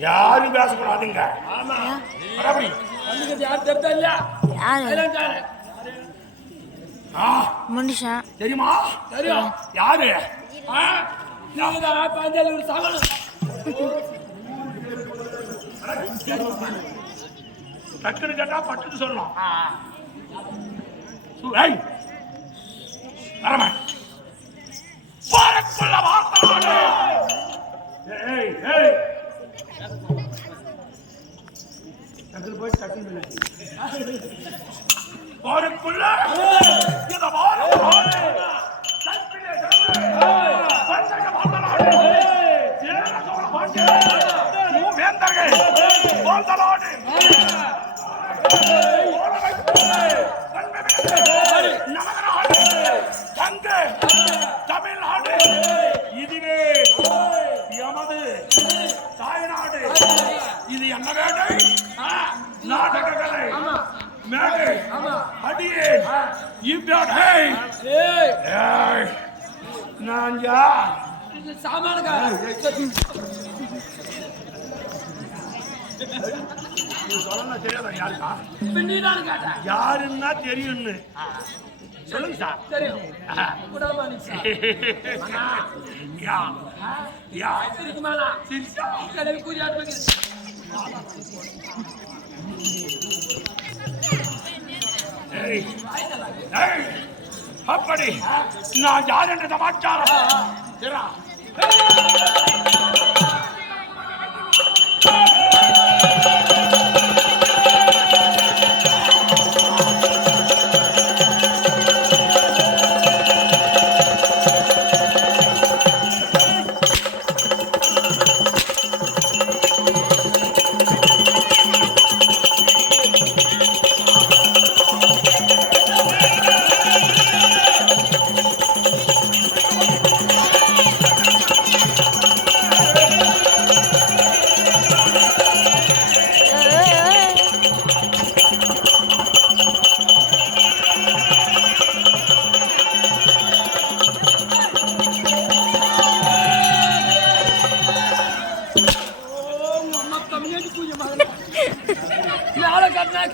யாரும் பேசக்கூடாதுங்க. மனுஷன் தெரியுமா? தெரியும். யாரு? டக்குனு கேட்டா பட்டுன்னு சொல்லணும். வரமா பாரக்குள்ள வார்த்தாடு. ஏய் ஏய் டக்குனு போய் டக்குனு பாரக்குள்ள இந்த வார்த்தாடு சல்பிலே பஞ்சக வார்த்தாடு சேர சோழ பாண்டிய மூ வேந்தர்கள் வார்த்தாடு தமிழ்நாடு இதுவே எமது தாய்நாடு. இது என்ன வேடை? நாடக கலை மேடை அடியே இவ்வேடை. நான் யார்? யாருன்னா தெரியும்னு சொல்லுங்க சார். தெரியும். அப்படி நான் யார் என்ற சமாச்சாரம்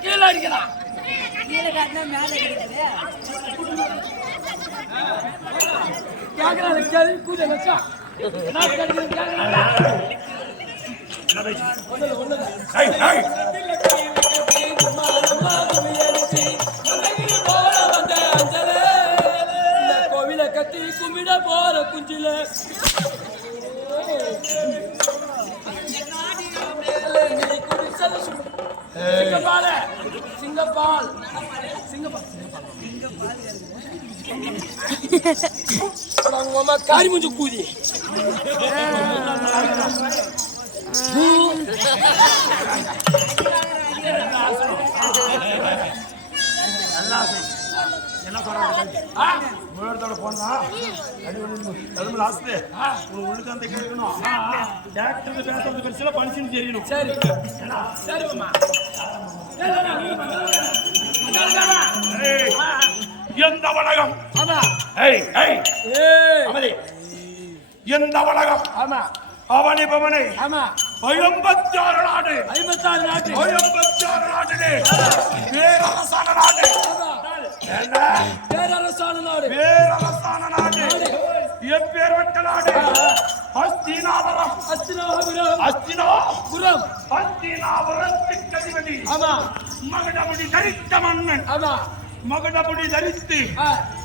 கீழே அடிக்கலாம். கீழே காட்டினா மேலே கேட்கறாங்க. கேள்வி கூத வச்சா கோவில கட்டி கும்பிட போற குஞ்சில சிங்கப்பால் காரி முஞ்சு கூதி என்ன சொல்றோட போனா உள்ளுக்கு அந்த கேட்கணும். டாக்டர் பேசுறது பெருசுல பனிச்சுன்னு தெரியணும். சரி சரிம்மா. எந்த உலகம்? எந்த உலகம்? அவனி பவனை 56 நாடு 56 நாடு பேரரசான நாடு. பேரரசான நாடு எப்பேர்வட்ட நாடு? ஹஸ்தினாபுரம். ஹஸ்தினாபுரத்துக்கு அதிபதி மகடமுடி தரித்த மன்னன் மகுடமுடி தரித்து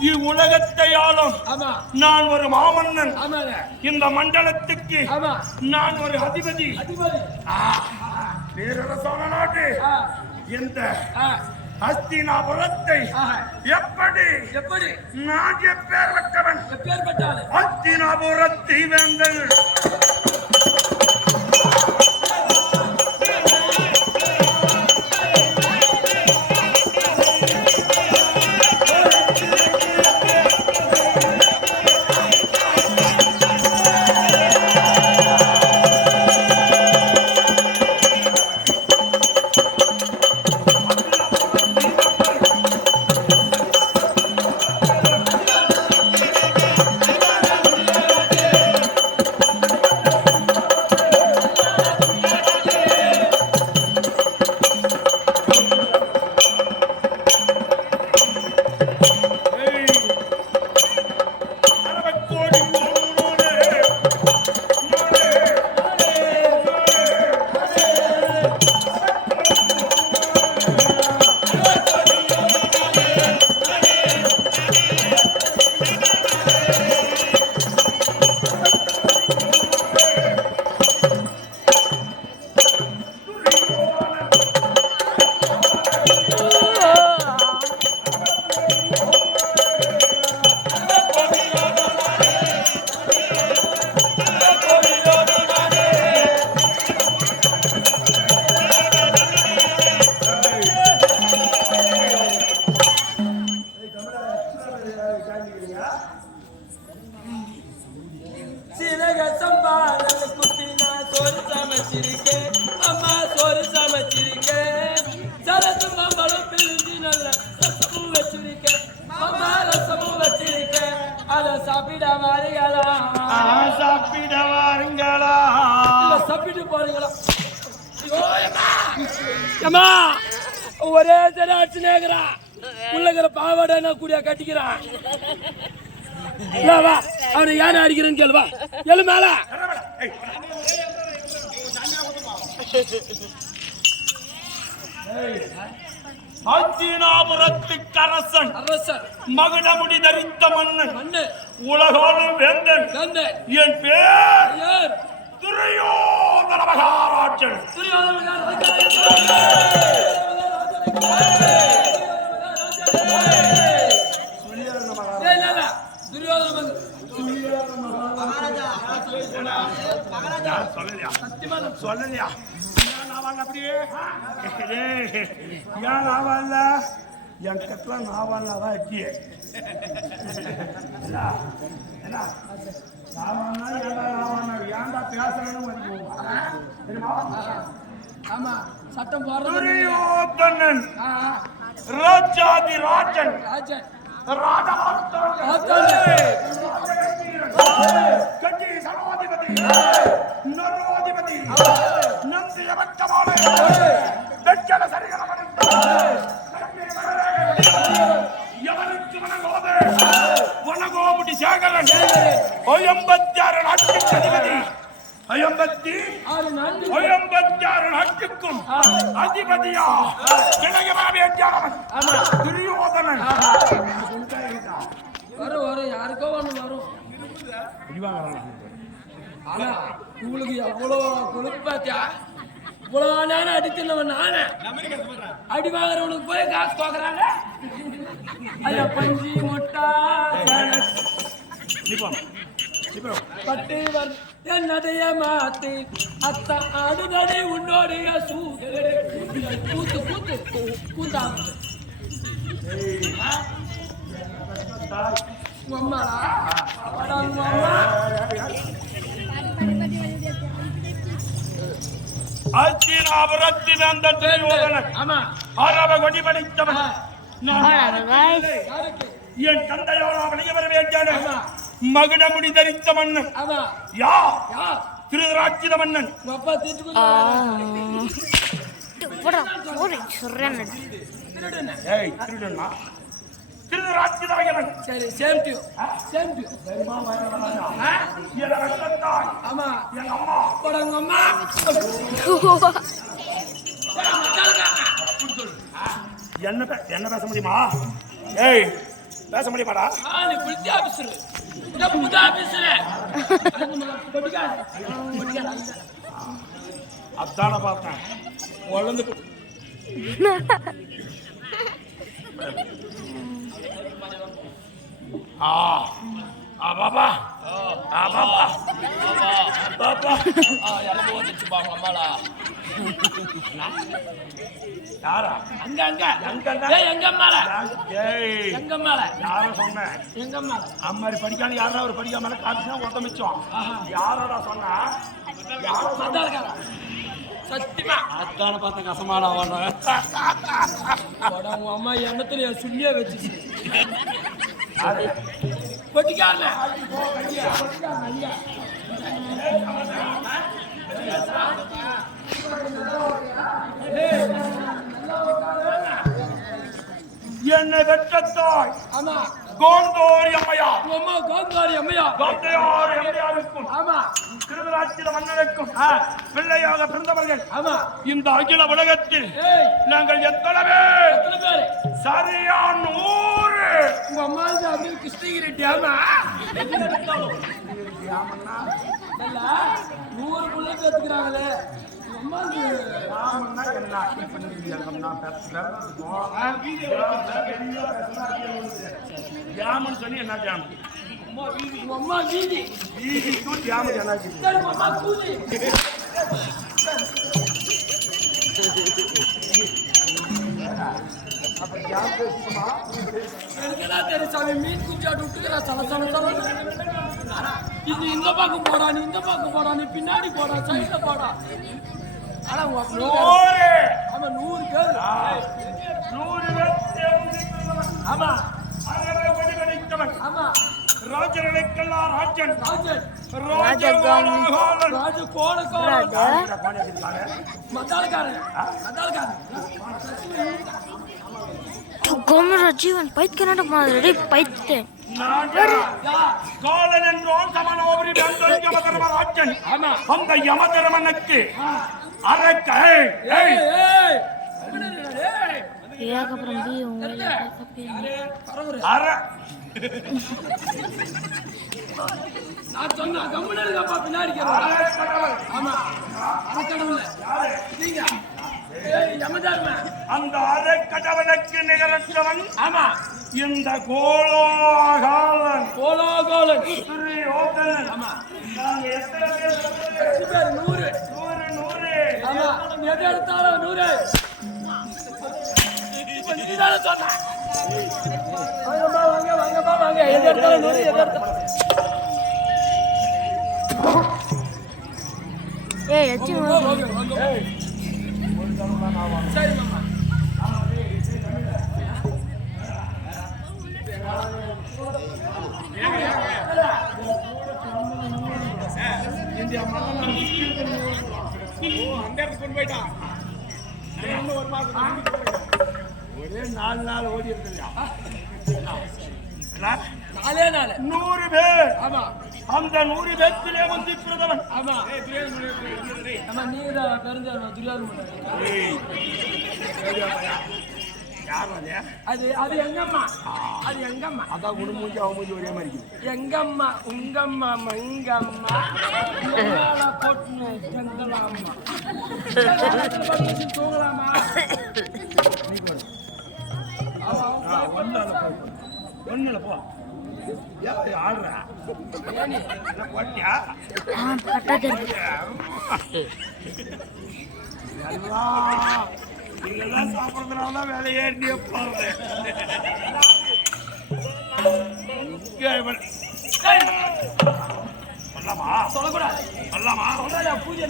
இவ்வுலகத்தை ஆளும் நான் ஒரு மாமன்னன். இந்த மண்டலத்துக்கு நான் ஒரு அதிபதி. பேரரசான நாடு இந்த ஹஸ்தினாபுரத்தை எப்படி நான் எப்பேர் பெற்றவன். ஹஸ்தினாபுரத்தை வேந்தன் ஒரே தராட்சி நேகரா உள்ளகிற பாவாடை கூடிய கட்டிக்கிறான். அவனை யானை அடிக்கிறேன்னு கேள்வா எழு மேல. அரசன் மகுடமுடி தரித்த மன்னன் உலகோடும் வேந்தன் என் பேர் துரியோதன மகாராஜன். சொல்லலையா அப்படியே ஏன் நாவல்ல என் கட்டலாம் நாவல்லாம் எட்டியே ஏன்டா பேசுறேன்னு ஆமா சட்டம் துரியோதனன் ராஜாதி ராஜன் வனகோமுடி சேகரன் 56 நாட்டுக்கு அதிபதி. 56 நாட்டுக்கும் அதிபதியா துரியோதனன். வரும் யாருக்கோ ஒண்ணு வரும். ஆனா உங்களுக்கு எவ்வளவு கொழுப்பாத்தியா இவ்வளவு நேரம் அடிக்கிறவன் நானே அடி வாங்குறவனுக்கு போய் காசு பாக்குறாங்க. ஐயா பஞ்சி மொட்டா பட்டு என்னடைய மாத்து அத்த ஆடுதடை உன்னோடைய கூத்து கூத்து கூத்தா என் தந்தையோட வெளியே வர வேண்டிய மகுடமுடி தரித்த மன்னன் திருதராட்சித மன்னன். சரி சேம் டு சேம் டு. ஆமா எங்க அம்மா போடுங்க அம்மா. என்ன பேச முடியுமா? ஏய் பேச முடியுமாடா? நீ புத்தி ஆபீசர் இந்த புது ஆபீசர் அதான பார்த்தேன் வளர்ந்து பாப்பா பாப்பா பாப்பா எனக்கு வந்துச்சு பாங்க அம்மாளா யாரா? அங்க அங்க அங்க எங்க அம்மால ஏய் எங்க அம்மால யார சொன்னேன்? எங்க அம்மால அம்மாரி படிக்காம யாரா ஒரு படிக்காம காமிச்சா ஒருத்த மிச்சம். யாரோட சொன்னா? அதான் சத்தியமா அதான பார்த்த கசமாடா உங்க அம்மா எண்ணத்துல சுண்ணியா வச்சுச்சு கொட்டிக்காரல என்னை வெட்டத்தாய் ஆமா கோந்தோரி அம்மையா அம்மா கோந்தாரி அம்மையா கோந்தையார் எம்மையாருக்கும் ஆமா திருவிழாச்சில மன்னனுக்கும் பிள்ளையாக பிறந்தவர்கள் ஆமா இந்த அகில உலகத்தில் நாங்கள் எத்தனை பேர்? சரியா 100. உங்க அம்மா அப்படியே கிருஷ்ணகிரி டேமா 100 புள்ள கத்துக்கிறாங்களே ஜாமன் சொல்லி என்ன ஜாமன்? உங்க அம்மா வீதி வீதி ஜாமன் என்ன? அம்மா கூதி சாமி மீன் குஞ்சாட்டு விட்டுக்கிறா சல சல சல இது இந்த பக்கம் போடா நீ இந்த பக்கம் போடா நீ பின்னாடி போடா சைட்ல போடா ஆனா ஆமா 100 பேர் 100 பேர் ஆமா ஆமா ராஜர்களுக்கெல்லாம் ராஜன் ராஜ கோணக்காரன் மத்தாளக்காரன் Como Rajivan, pait Canada Madrid, pait. காலன் என்றோன் சமனோபரி வேந்தன் யமதர்ம ராஜன். அந்த யமதர்மனுக்கு அரக்கை Ya que aprendí un அர நான் சொன்னா கம்முனருங்கப்பா பின்னாடி ஆமா கடவுள் நீங்க யமதர்ம அந்த அரைக்கடவனுக்கு நிகரற்றவன் ஆமா இந்த கோலோகாலன் துரியோதனன் ஆமா நாங்க எத்தனை பேர்? 100 ஆமா எது எடுத்தாலும் 100 நீதான சொன்ன வாங்க எது எடுத்தாலும் 100 எது எடுத்தாலும் ஏய் அச்சி சரி மாமா இந்தியா மன்னன் அங்க கொண்டு போயிட்டான். ஒரே 4 நாள் ஓடி இருக்கியா? 4 நாள் 100 பேர். ஆமா அந்த 100 பேர்த்திலே வந்து பிரதமன். ஆமா ஆமா நீங்க தெரிஞ்ச துரியோதனன் அது அது எங்கம்மா அதான் உன் மூஞ்சி அவன் மூஞ்சி ஒரே மாதிரி இருக்குது. எங்கம்மா உங்கம்மா மங்கம்மா போட்டு தங்கலாமா தூங்கலாமா ஒண்ணுல போ ஆடுற போட்டியா இதெல்லாம் சாப்பிட்றதுனால வேலையே நீ போறது சொல்லலாமா சொல்லக்கூடாது சொல்லலாமா சொல்றா பூஜை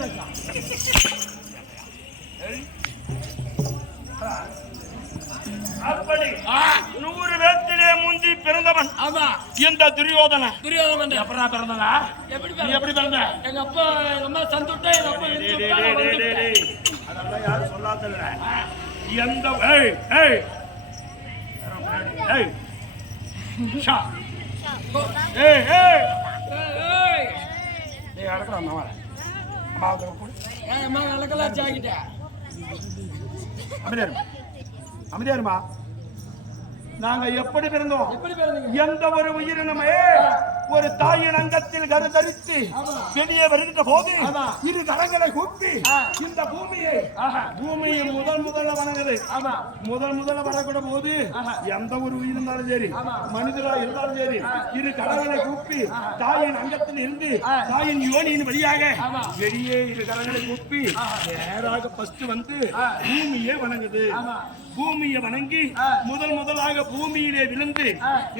அப்படி 100 பேர்த்திலே முந்தி பிறந்தவன் ஆமா இந்த துரியோதனன் எப்படா பிறந்தனா? நீ எப்படி பிறந்த? எங்க அப்பா எங்க அம்மா சந்துட்டா எங்க அப்பா அதெல்லாம் யாரும் சொல்லாதல்ல. எந்த ஏய் ஏய் ஏய் ஷா ஏய் ஏய் ஏய் அடக்குறா அம்மா அம்மா கூட என் அம்மா நல்லக்கெல்லாம் ஜாக்கிட்டா அமைதியாருமா நாங்க எப்படி பிறந்தோம்? எப்படி பிறந்தீங்க? எந்த ஒரு உயிரினமே ஒரு தாயின் அங்கத்தில் கருத்தரித்து வெளியே வருகின்ற போது இரு கரங்களை கூப்பி இந்த பூமியை முதல்ல வணங்குது. முதல்ல வரக்கூட போது எந்த ஒரு உயிர் இருந்தாலும் சரி, மனிதரா இருந்தாலும் சரி, இரு கரங்களை கூப்பி தாயின் அங்கத்தில் இருந்து தாயின் யோனியின் வழியாக வெளியே இரு கரங்களை கூப்பி நேராக ஃபர்ஸ்ட் வந்து பூமியை வணங்குது. பூமியை வணங்கி முதலாக பூமியிலே விழுந்து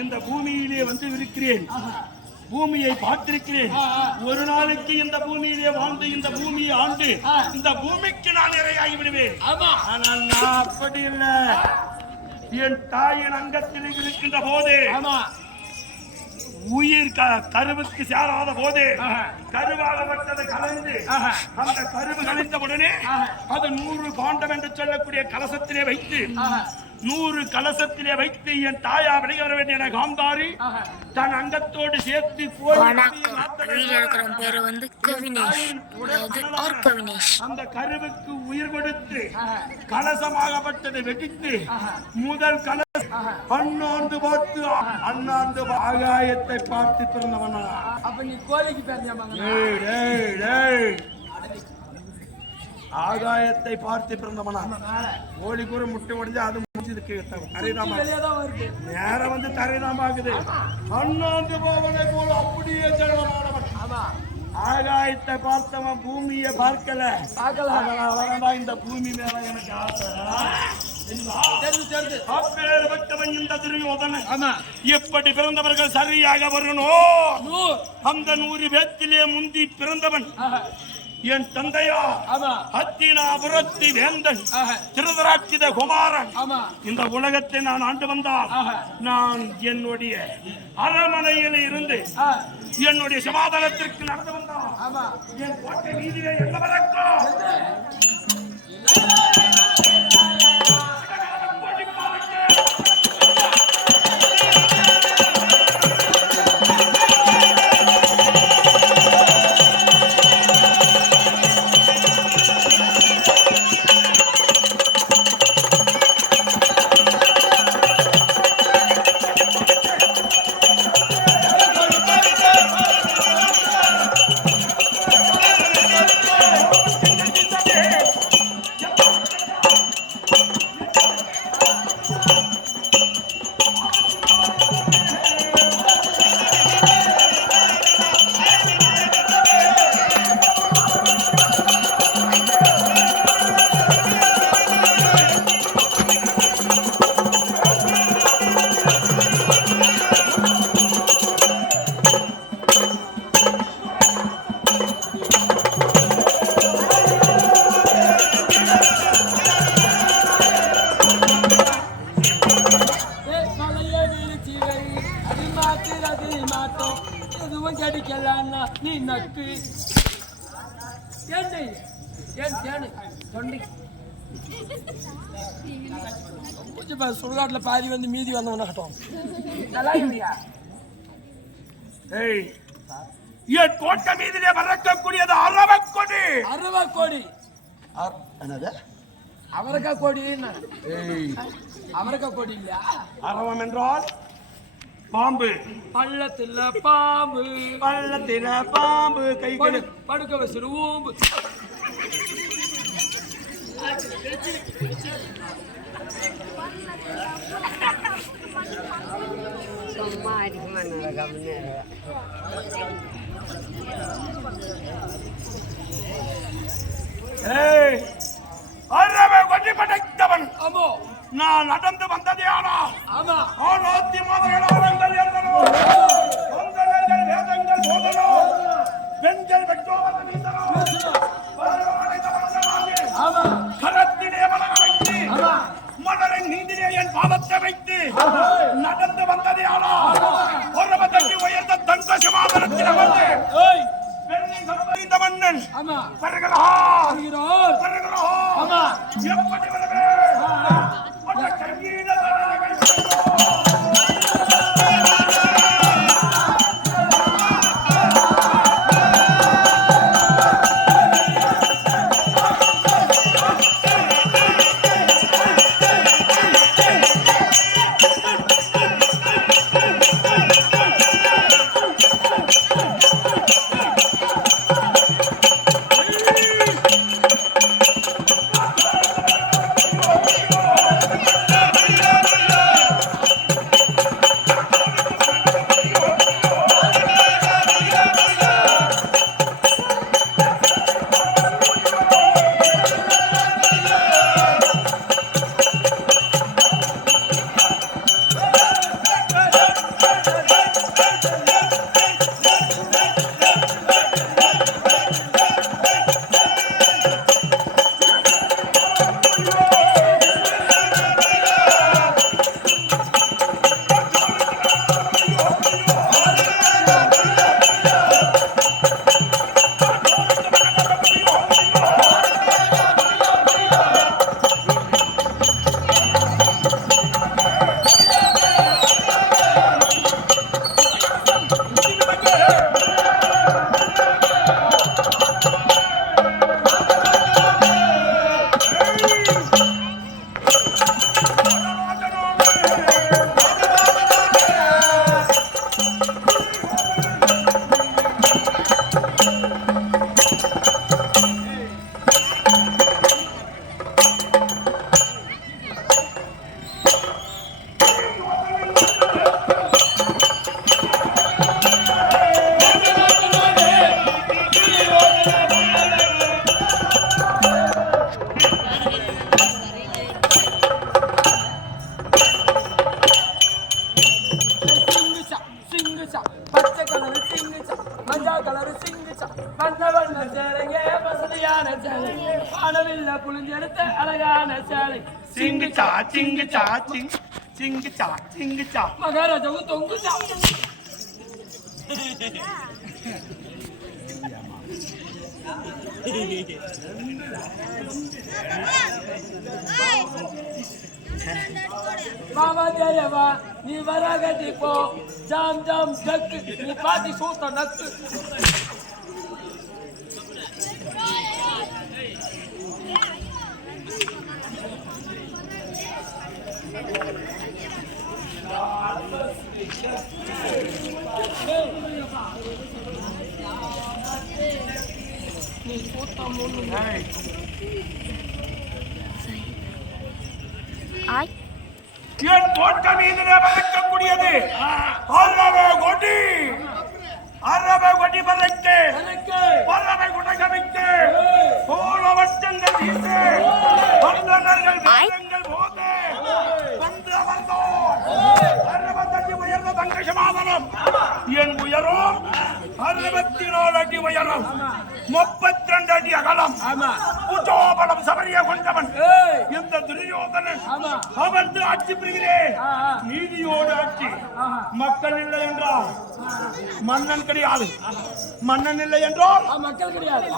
இந்த பூமியிலே வந்து இருக்கிறேன். பூமியை பார்த்திருக்கிறேன். ஒரு நாளைக்கு இந்த பூமியிலே வாழ்ந்து இந்த பூமியை ஆண்டு இந்த பூமிக்கு நான் இரையாகி விடுவேன். ஆனால் நான் அப்படி இல்லை. என் தாயின் அங்கத்தில் இருக்கின்ற போது உயிர் கருவுக்கு சேராத போது கருவாகப்பட்டது கலந்து அந்த கருவு கழிந்த உடனே அது 100 பாண்டம் என்று சொல்லக்கூடிய கலசத்திலே வைத்து 100 கலசத்திலே வைத்து என் தாயா விளைய வர வேண்டிய காந்தாரி தன் அங்கத்தோடு சேர்த்து அந்த கருவுக்கு உயிர் கொடுத்து கலசமாகப்பட்டதை வெடித்து முதல் கலசம் அண்ணாந்து பார்த்து அண்ணாந்து ஆகாயத்தை பார்த்து பிறந்தவனா. அப்ப நீ கோழிக்கு பிறந்த ஆகாயத்தை பார்த்து பிறந்தவனா. கோழி கூற முட்டை உடைஞ்சு அது முடிஞ்சதுக்கு தரைதான் நேரம் வந்து தரைதான் பாக்குது. அண்ணாந்து போவனை போல அப்படியே ஜென்மமானவன். ஆகாயத்தை பார்த்தவன் பூமியை பார்க்கல. இந்த பூமி மேல எனக்கு ஆசை. எப்படி பிறந்தவர்கள் சரியாக வரணும். அந்த 100 பேத்திலே முந்தி பிறந்தவன் என் தந்தையா ஹத்தினாபுரத்தி வேந்தன் திருதராட்சித குமாரன். இந்த உலகத்தை நான் ஆண்டு வந்தால் நான் என்னுடைய அரண்மனையில் இருந்து என்னுடைய சமாதானத்திற்கு நடந்து வந்தான். என் கோட்டை வீதியிலே என்ன வழக்கம் நீ நக்கு சுடுகாட்டுல பாதி வந்து மீதி வந்தவன கட்டும். என் கோட்டை மீதிலே வளர்க்கக்கூடியது அரவக்கொடி. அரவக்கொடி அவரக்கா கொடி. அவரக்கா கொடி இல்ல. அரவம் என்றால் பாம்பு. பள்ளத்துல பாம்பு. பள்ளத்துல பாம்பு கை படுக்க வசூ ஊம்பு. சும்மா அடிக்குமா நடக்காம அரவை கொட்டி படைத்தவன். ஆமா நான் நடந்து வந்ததே. ஆனா ஆமா ஆனாத்தி மாதங்கள் இருந்தனோ சொந்தங்கள் வேதங்கள் போதனோ பெண்கள் பெற்றோர்கள் நீந்தனோ ஆமா கரத்திலே மலர வைத்து மலரை நீந்திலே என் பாதத்தை வைத்து நடந்து வந்ததே. ஆனா ஒருவதற்கு உயர்ந்த தங்க சமாதானத்தில் வந்து பெண்ணை மன்னன் வருகிறா வருகிறா. ஆமா எப்படி வருவே சேலை வானவில்ல புளிஞ்செடுத்த அழகான சேலை சிங்குச்சா சிங்குச்சா சிங் சிங்குச்சா சிங்குச்சா மகாராஜாவும் தொங்குச்சா மாமா தேவா நீ வராகட்டி போ ஜாம் ஜாம் ஜக்கு நீ பாட்டி சூத்த நக்கு நீ சூத்த முன்னு ஆய் என் தோட்டம் மீதிலே பறக்கக்கூடியது அரவை கொடி பறக்கு பறவை குடகமைத்து போலவட்டங்கள் வீசு பந்தனர்கள் வீரங்கள் போது வந்து அமர்ந்தோம் அறுபத்தஞ்சு உயர்ந்த தங்க சமாதானம் என் உயரம் 64 அடி உயரம் 32 அடி அகலம் உஜோபலம் சபரிய கொண்டவன் இந்த துரியோதனன் அமர்ந்து ஆட்சி புரிகிறே நீதியோடு ஆட்சி மக்கள் இல்லை என்றால் மன்னன் கிடையாது மன்னன் இல்லை என்றால் மக்கள் கிடையாது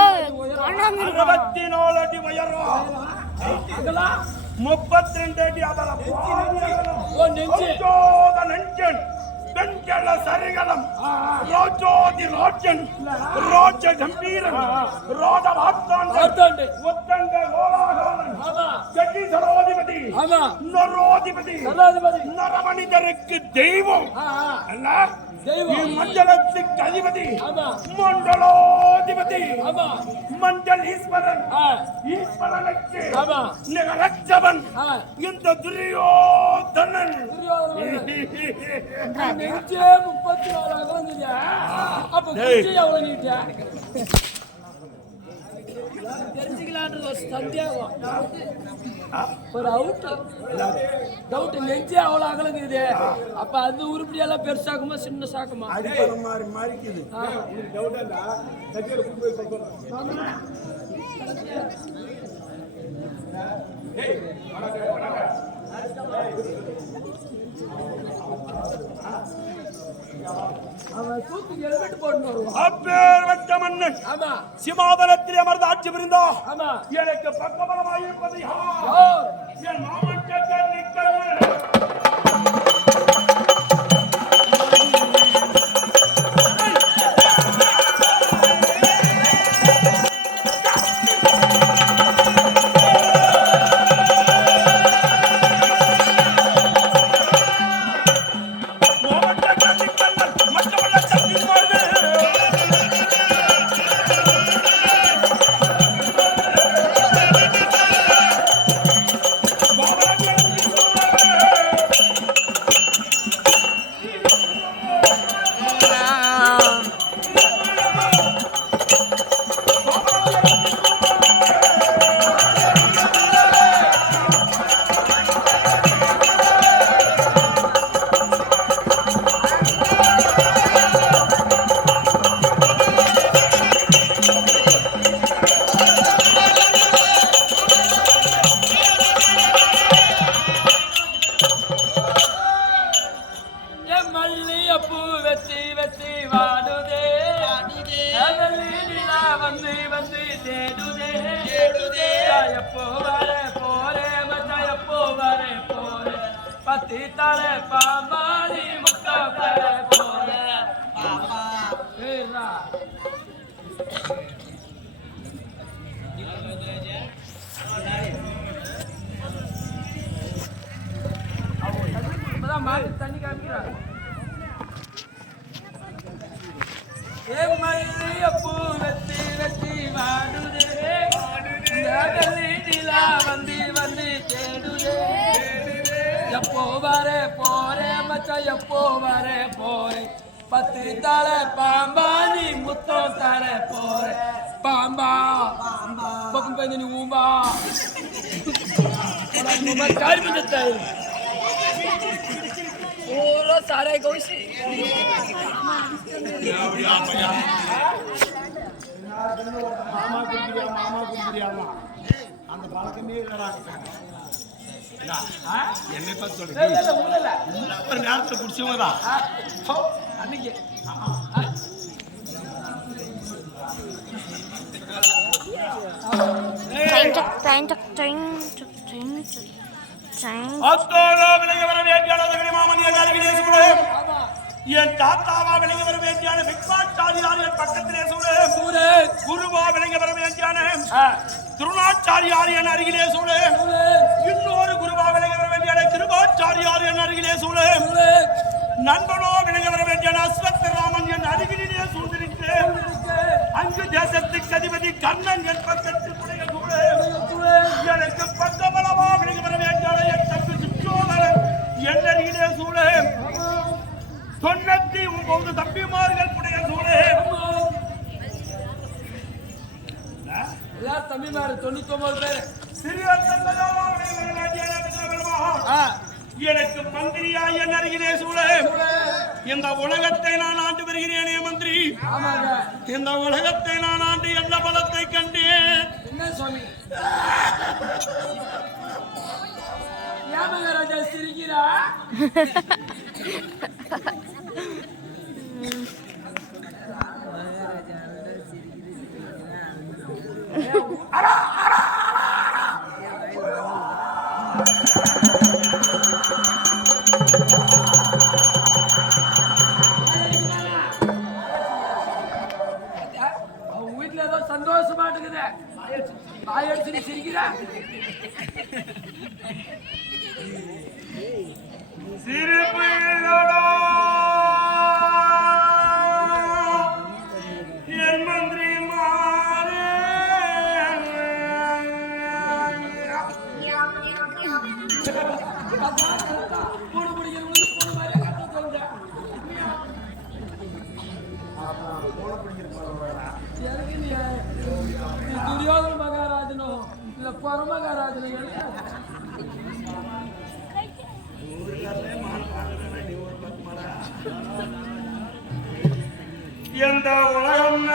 ஏய் காணாம 64 அடி உயரம் 32 அடி அகலம் நெஞ்சன் பெண்கள சரிகலம் ரோஜோதி ரோஜன் ரோஜ கம்பீரன் ரோஜ வார்த்தாண்ட ஒத்தண்ட கோலாகலன் கட்டி சரோதிபதி நரோதிபதி நரமனிதருக்கு தெய்வம் அல்ல மண்டலத்துக்கு அதிபதி மண்டலோதிபதி மண்டல் ஈஸ்வரன் ஈஸ்வரனுக்கு நிகரச்சவன் இந்த துரியோதனன் 34 அகலங்கயா அப்ப குச்சி எவ்வளவு நீட்டியா தெரிஞ்சுக்கலான்றது ஒரு சந்தேகம் ஒரு டவுட் நெஞ்சே அவ்வளவு அகலங்குது அப்ப அந்த உருப்படியெல்லாம் பெருசாக்குமா சின்ன சாக்குமா அவன் தூக்கி எழுதிட்டு போட்டு வருவான் அப்பேர்வட்ட மன்னன் சிமாதனத்தில் அமர்ந்து ஆட்சி புரிந்தா ஆமா எனக்கு பக்கபலமாக இருப்பது யார்? என் மாமன் நிற்கிறது தண்ணி காமிக்கிறார் பூ வெத்தி வெத்தி வாடுதே வந்து வந்து தேடுதே எப்போ வர போறே மச்சா எப்போ வர போறே 10 தலை பாம்பா நீ முத்தம் தர போறே பாம்பா பக்கம் போய் நீ ஊம்பா காரி பஞ்சத்தை பூரா சாராய கௌசி. மாமா குடிக்கிறியாமா அந்த பழக்கமே இல்லடா. என்னை பார்த்து சொல்லுங்க ஒரு நேரத்துல குடிச்சவங்கதான் அன்னைக்கு என் தாத்தாவா விளங்கி வர வேண்டியான விக்வாச்சாரியார் என் பக்கத்திலே சூழே குருவா விளங்கி வர வேண்டியான துருணாச்சாரியார் என் அருகிலே சூழே இன்னொரு குருவா விளங்கி வர வேண்டியான கிருபாச்சாரியார் என் அருகிலே சூழே நண்பனோ விளங்கி வர வேண்டியான அஸ்வத்தராமன் என் அருகிலே சூழ்ந்திருக்கிறேன். அங்கு தேசத்துக்கு அதிபதி கண்ணன் என் பக்கத்தில் எனக்கு பக்கபலமா விளங்கி வர வேண்டியான என் தம்பி சுற்றோதரன் என் அருகிலே சூழே 99 தம்பிமார்கள் புடைய சூழே. எல்லாரும் தம்பிமாரு 99 பேர். சிறிய எனக்கு மந்திரியாய் என் அருகிலே சூழே. இந்த உலகத்தை நான் ஆண்டு வருகிறேனே மந்திரி. இந்த உலகத்தை நான் ஆண்டு என்ன பலத்தை கண்டேன். என்ன சுவாமி மகாராஜா சிரிக்கிறா? அவங்க வீட்டுல ஏதோ சந்தோஷமா இருக்குது. வாயடிச்சு சிரிக்கிறா? சிரிப்பு என் மந்திரி மாறு பூனை பிடிக்கிறவங்களுக்கு பூனை மாதிரி கட்ட சொல்றேன். துரியோதன மகாராஜனோ இல்ல பரமகாராஜனோ எந்த உலகம்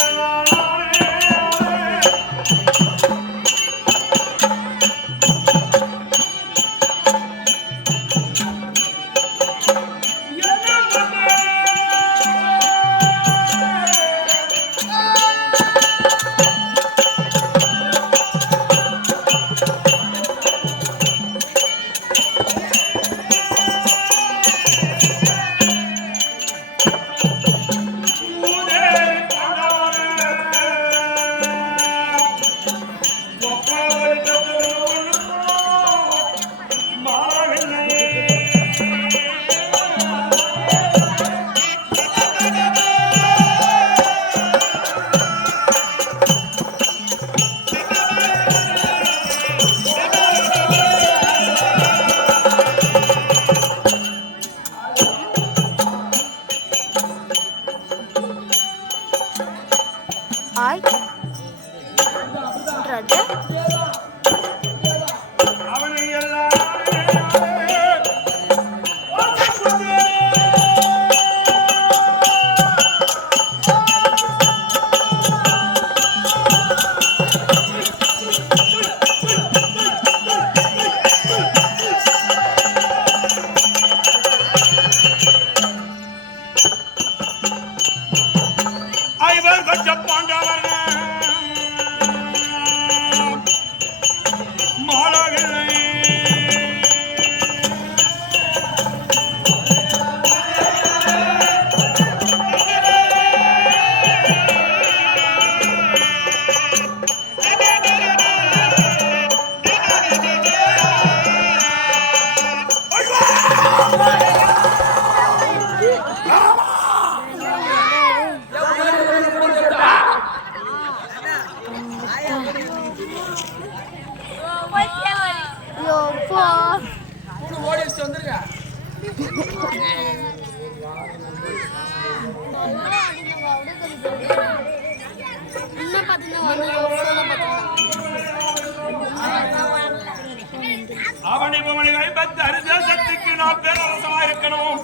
அவனை மணி 56 தேசத்துக்கு நான் பேரரசனா இருக்கணும்.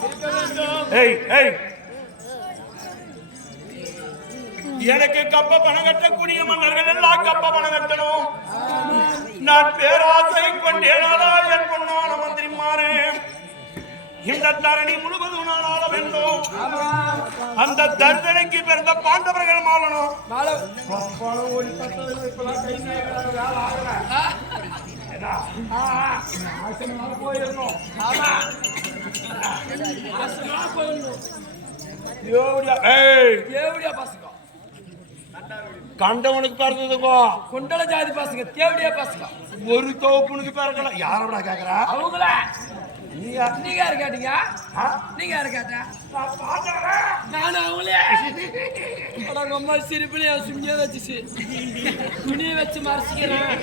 ஏய் ஏய் எனக்கு கப்ப பணம் கட்டக்கூடிய மன்னர்கள் எல்லாம் கப்ப பணம் கட்டணும். நான் பேராசை கொண்டேனாலா என் பொண்ணான மந்திரிமாறு இந்த தரணி முழுவதும் நான் ஆள வேண்டும். அந்த தர்தனைக்கு பிறந்த பாண்டவர்கள் மாளணும். கண்டவனுக்கு பிறந்ததுங்கோ கொண்டல ஜாதி பசங்க தேவடியா பசங்க ஒரு தோப்புனுக்கு பிறக்கல. யாரோட கேக்குறா? அவங்கள நீங்க யாரு கேட்டீங்க? நீங்க யாரு கேட்ட? நானும் அவங்களே. அவங்க அம்மா சிரிப்புல சும்மியா வச்சுச்சு துணியை வச்சு மறைச்சிக்கிறேன்.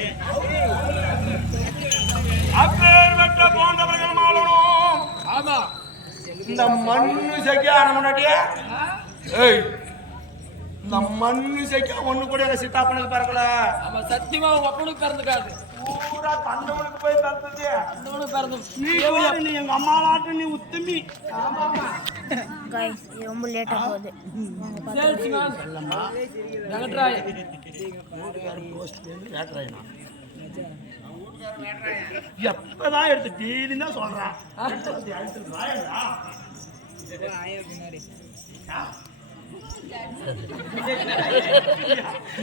அப்பேற்பட்ட போன்றவர்கள் மாளணும். ஆமா இந்த மண்ணு சக்கியான முன்னாடியே இந்த மண்ணு சக்கியா ஒண்ணு கூட எங்க சித்தாப்பனுக்கு பிறக்கல. ஆமா சத்தியமா உங்க அப்பனுக்கு பிறந்துக்காது. பூரா கண்டவனுக்கு போய் பிறந்தது. கண்டவனுக்கு பிறந்து நீ எங்க அம்மா நாட்டு நீ உத்தமி. गाइस ये ரொம்ப லேட்டா போகுது. எப்பதான் எடுத்து டீனு தான் சொல்றான்.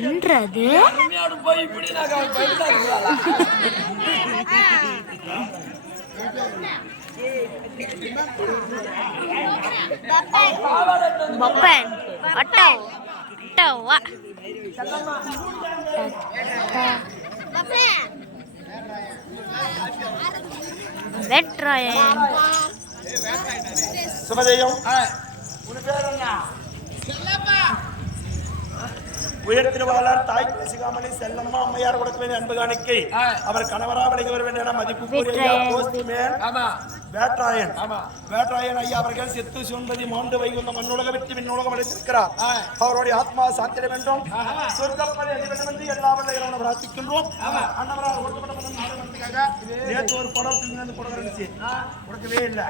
என்னது போய் இப்படி பப்பன் அட்டோ அட்டோ வா வெட்ராயன் சுமதேயம் உன் பேர் என்ன? உயர்த்திருவாளர் தாய் பேசிகாமணி செல்லம்மா அம்மையார் கொடுக்க வேண்டிய அன்பு காணிக்கை அவர் கணவரா விலகி வர வேண்டிய மதிப்பு வேட்ராயன் வேட்ராயன் ஐயா அவர்கள் செத்து சுந்ததி மாண்டு வைகுந்த மண்ணுலக விட்டு விண்ணுலகம் அழைத்திருக்கிறார். அவருடைய ஆத்மா சாத்திர வேண்டும் சொர்க்கப்பதை அதிபதி வந்து எல்லா வல்ல பிரார்த்திக்கின்றோம். அண்ணவரால் கொடுக்கப்பட்ட நேற்று ஒரு படத்தில் இருந்து கொடுக்க கொடுக்கவே இல்லை.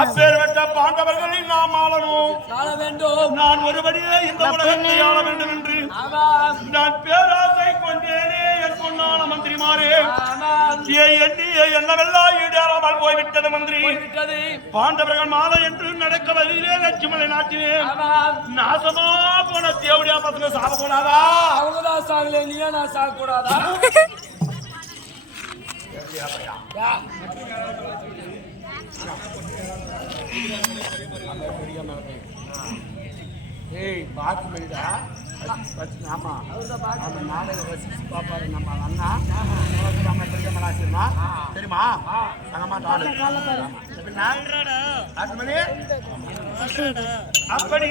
அப்பேற்பட்ட பாண்டவர்களை நாம் ஆளணும் வேண்டும். நான் ஒருபடியே இந்த உலகத்தை ஆள வேண்டும் என்று நான் பேராசை கொண்டேனே என் பொன்னான மந்திரிமாரே. எண்ணிய என்னவெல்லாம் ஈடேறாமல் போய்விட்டது மந்திரி. பாண்டவர்கள் மாலை என்று நடக்க வழியிலே லட்சுமலை நாட்டினேன். நாசமா போன தேவடியா பசங்க சாக கூடாதா? அவங்கதான் சாகல, நீயா நான் சாக கூடாதா? ஏய் பாத்து மணிடா. ஆமா நம்ம நாடக ரசிச்சு பாப்பாரு நம்ம அண்ணா நம்ம தெரியுமா தெரியுமா அப்படி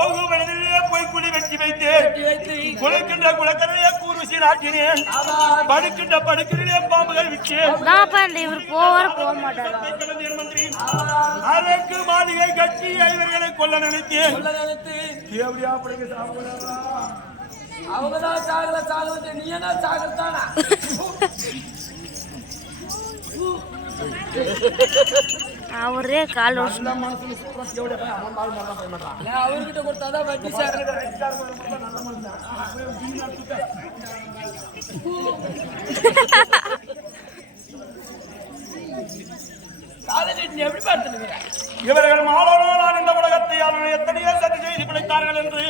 ஓகு மனிதனையே போய் குடி வெட்டி வைத்து குளிக்கின்ற குளக்கரையே கூறுசி நாட்டினேன். படுக்கின்ற படுக்கிலே பாம்புகள் விட்டு இவர் போக மாட்டார். அதற்கு மாளிகை கட்டி ஐவர்களை கொல்ல நினைத்தேன். எப்படியா அவங்கதான் சாகல சாகல நீ என்ன சாகத்தானா? அவரே கால் அவர்கிட்ட கொடுத்தாதான் வட்டி சார். எப்படி பார்த்து இவர்கள் மாலோனோ நான் இந்த உலகத்தை எத்தனையோ சதி செய்து பிழைத்தார்கள் என்று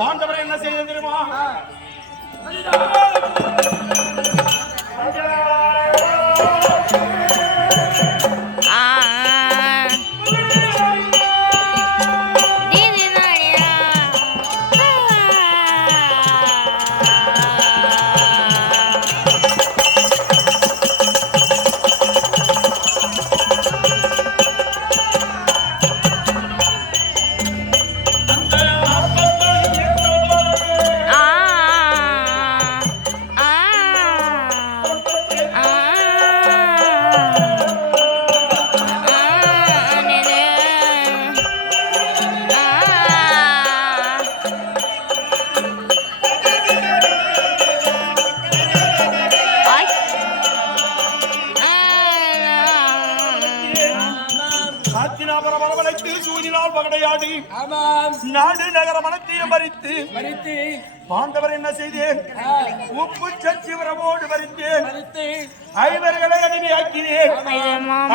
பாண்டவர் என்ன செய்ய தெரியுமா? நகர வரவழைத்து சூரியனால் பகடையாடி ஆமாம் நாடு நகர மனத்தையும் பறித்து மறித்து பாண்டவர் என்ன செய்தேன் உப்பு சச்சிவரமோடு பறித்தேன் மறித்து ஐவர்களை அடிமையாக்கினேன்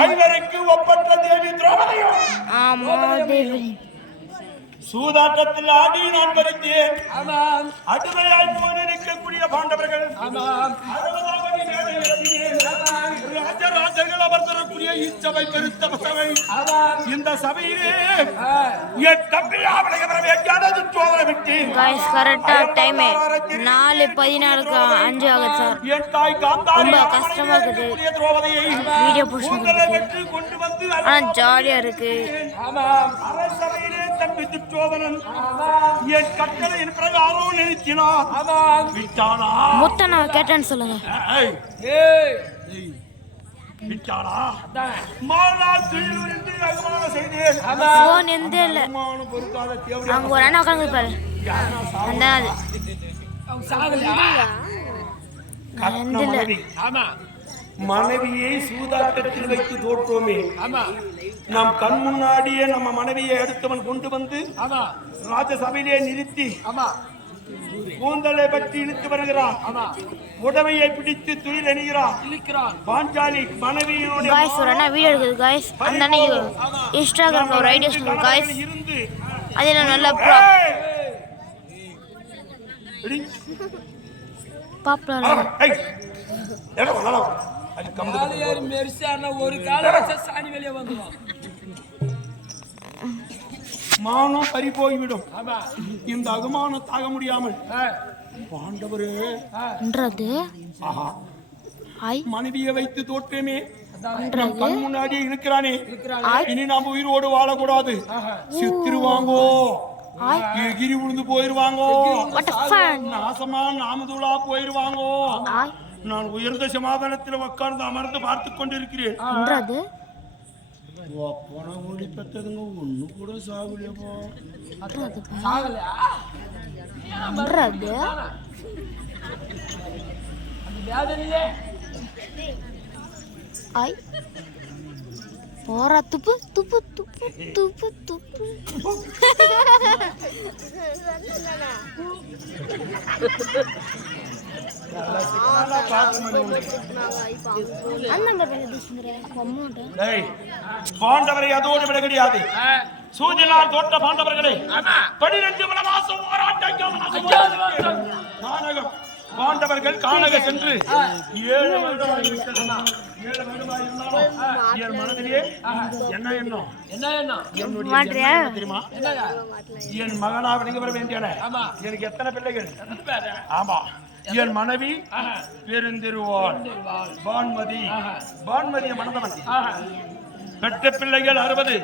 ஐவருக்கு ஒப்பற்ற தேவி திரௌபதியும் ஆமா தேவி சூதாட்டத்தில் ஆடி நான் பறித்தேன் ஆமாம் அடிமையாய் போய் நிற்கக்கூடிய பாண்டவர்கள் ஆமாம் 60வது மேடை ஏற்றினேன். ராஜராஜர்கள் அமர்ந்திருக்கக்கூடிய இச்சபை பெருத்த சபை ஆமாம் இந்த சபையிலே என் தம்பியாவளை வரவேற்காதது சோதனை விட்டு गाइस கரெக்டா டைம் 4:14க்கு 5 ஆகுது சார் என் தாய் காந்தாரி ரொம்ப கஷ்டமா இருக்குது திரௌபதியை வீடியோ போஸ்ட் உங்களை வெற்றி கொண்டு வந்து ஆனா ஜாலியா இருக்கு ஆமாம் அரசவையிலே தம்பி துச்சோதனன் என் கட்டளையின் பிரகாரம் நிறுத்தினான் ஆமாம் விட்டானா முத்த நான் கேட்டேன்னு சொல்லுங்க ஏய், ஏய் விட்டானா அதான் மாலா துயிலிருந்து அகமான செய்தேன் போன் எந்த இல்ல அவமானம் பொறுக்காத தேவடி அங்க ஒரு அண்ணா உட்காந்து பாரு அந்த அது அவங்க சாகலையா கட்ன மனைவி ஆமா மனைவியை சூதாட்டத்தில் வைத்து தோற்றோமே ஆமா நம் கண் முன்னாடியே நம்ம மனைவியை அடுத்தவன் கொண்டு வந்து ஆமா ராஜசபையிலே நிறுத்தி ஆமா கூந்தலை பற்றி இழுத்து வருகிறான் ஆமா உடவையை பிடித்து துயில் எண்ணுகிறான் இழுக்கிறான் பாஞ்சாலி மனைவியினுடைய गाइस ஒரு அண்ணா வீடியோ எடுக்குது गाइस அந்த அண்ணா இன்ஸ்டாகிராம்ல ஒரு ஐடியா சொல்லுங்க गाइस இருந்து அது நல்ல ஏய்! ரெடி? பாப்புலர் ஏய்! எடா, நல்லா வா. அது கம்பு காலை ஏறி மெரிசான ஒரு கால வச்சா சாணி வெளியே வந்துடும் மானம் பறி போய்விடும் ஆமா இந்த அகமானம் தாக முடியாமல் ஆ, பாண்டவரே என்றது ஆஹா ஐ மனைவியை வைத்து தோற்றமே நம் என்றது கண் முன்னாடியே இருக்கிறானே இழுக்கிறான் ஐ இனி நாம உயிரோடு வாழக்கூடாது செத்துருவாங்கோ ஐ எகிரி விழுந்து போயிருவாங்கோ வாட் a fun நாசமா நாமதுலா போயிருவாங்கோ ஐ நான் உயர்ந்த சமாதானத்தில் உட்கார்ந்து அமர்ந்து பார்த்து கொண்டிருக்கிறேன் என்றது போன ஓடி பெற்றதுங்க ஒண்ணு கூட சாகுலையப்போ என்றது சாகலையா என்றது அந்த வேதனையே ஐ போறா துப்பு துப்பு துப்பு துப்பு துப்பு அண்ணங்க பேசுறே அமௌண்ட் பாண்டவரை அதோடு விட கிடையாது சூரியனார் தோற்ற பாண்டவர்களே 12 வனவாசம் கானகம் பாண்டவர்கள் கானக சென்று 7 வருடமாகிவிட்டது. 7 வருடமாயிருந்தாலும் என் மனதிலே என்ன எண்ணம் என்ன என்ன என்னுடைய மாட்றியா? எண்ணம் என்ன தெரியுமா என்னங்க என் மகனா விளங்க வர வேண்டியன ஆமா எனக்கு எத்தனை பிள்ளைகள் பேரு ஆமா என் மனைவி பெருந்திருவாள் பான்மதி பான்மதிய மணந்தவன் பெற்ற பிள்ளைகள் 60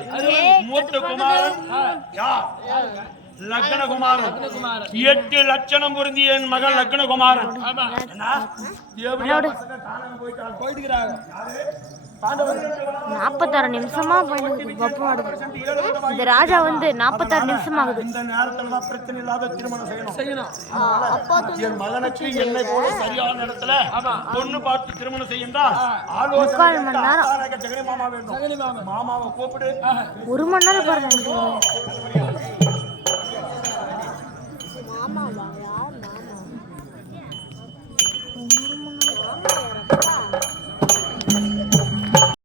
மூத்த குமாரன் யார் லக்னகுமாரன் 8 லட்சணம் பொருந்திய என் மகன் லக்னகுமாரன் என்ன தேவடியா பசங்க காணாம போயிட்டாங்க போயிட்டுக்கிறாங்க 46 நிமிஷமா போயிடுது பப்பு ஆடுது இந்த ராஜா வந்து 46 நிமிஷம் ஆகுது இந்த நேரத்துல தான் பிரச்சனை இல்லாத திருமணம் செய்யணும் செய்யணும் என் மகனுக்கு என்னை போல சரியான இடத்துல பொண்ணு பார்த்து திருமணம் செய்யண்டா முக்கால் மணி நேரம். ஆலோசனை ஜெகனி மாமா வேண்டும் சகனி மாமன் மாமாவை கூப்பிடு 1 மணி நேரம் பாருங்க